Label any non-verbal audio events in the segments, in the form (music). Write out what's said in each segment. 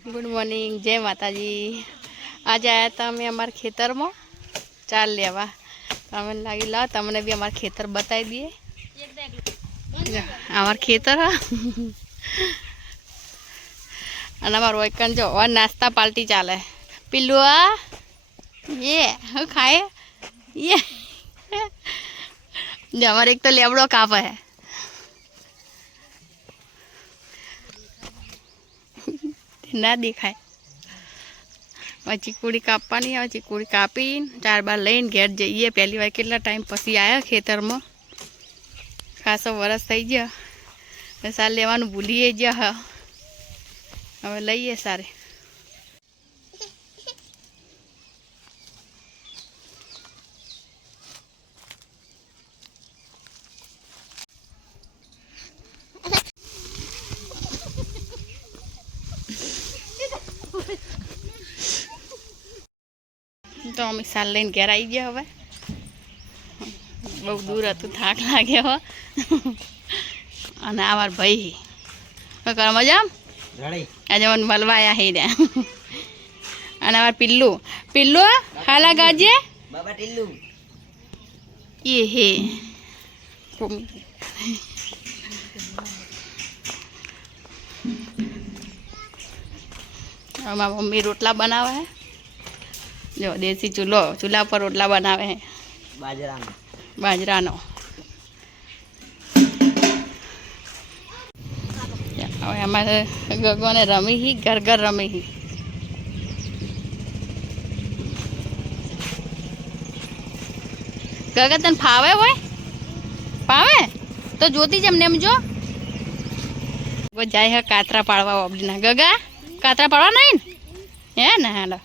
Good morning જય માતાજી આજે આવ્યા હતા અમે અમારા ખેતરમાં ચાલ લેવા તો અમને લાગી લાવ તમને બી અમારા ખેતર બતાવી દઈએ અમારા ખેતર હા અને અમારું વૈકન જો હવે નાસ્તા પાર્ટી ચાલે પીલું આ એ હું ખાય એ (laughs) જો અમારે એક તો લેબડો કાપે હે ના દેખાય. પછી ચીકુડી કાપવાની હવે ચીકુડી કાપીને ચાર બાર લઈને ઘેર જઈએ. પહેલી વાર કેટલા ટાઈમ પછી આવ્યા ખેતરમાં. ખાસો વરસ થઈ ગયો. સાર લેવાનું ભૂલીએ હ. હવે લઈએ સારે. તો અમે સાલ લઈને ઘેર આવી ગયા હવે બહુ દૂર હતું થાક લાગ્યો અને આ મારા ભાઈ શું કરો મજા રડી આજે મને મળવા આવ્યા હે રહ્યા અને અમાર પિલ્લું પિલ્લું હાલા ગાજે બાબા ટીલ્લુ એ હે મારી મમ્મી રોટલા બનાવે હે જો દેશી ચૂલો ચૂલા પર રોટલા બનાવે હે. બાજરાનો. બાજરાનો. હવે અમારે ગગોને રમી હી ઘર ઘર રમી હી. ગગા તને ફાવે હોય? ફાવે? તો જોતી જેમ ને એમ જો. જાય હે કાતરા પાડવા ઓબલીના ગગા કાતરા પાડવા નહીં ને? હે ને હાલો.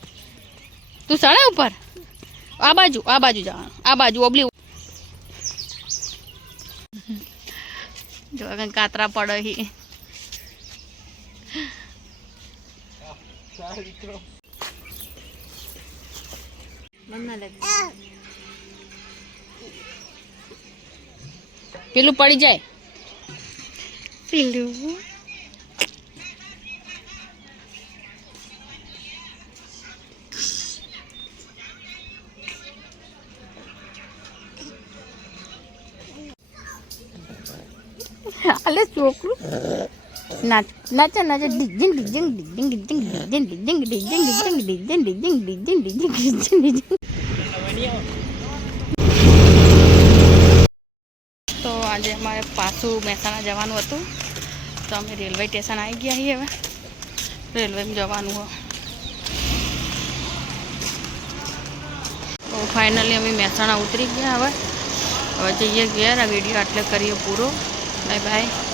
તું સળે ઉપર આ બાજુ આ બાજુ જવાનું આ બાજુ ઓબલી જો હવે કાતરા પડે હી પેલું પડી જાય પેલું અલે છોકરું નાચ નાચે નાચે ડિજિંગ ડિજિંગ ડિજિંગ ડિજિંગ ડિજિંગ ડિજિંગ ડિજિંગ ડિજિંગ ડિજિંગ ડિજિંગ ડિજિંગ ડિજિંગ ડિજિંગ ડિજિંગ તો આજે અમારે પાછું મહેસાણા જવાનું હતું તો અમે રેલવે સ્ટેશન આવી ગયા છીએ હવે રેલવેમાં જવાનું હોય તો ફાઇનલી અમે મહેસાણા ઉતરી ગયા હવે હવે જઈએ ઘેર આ વિડીયો આટલે કરીએ પૂરો Bye-bye.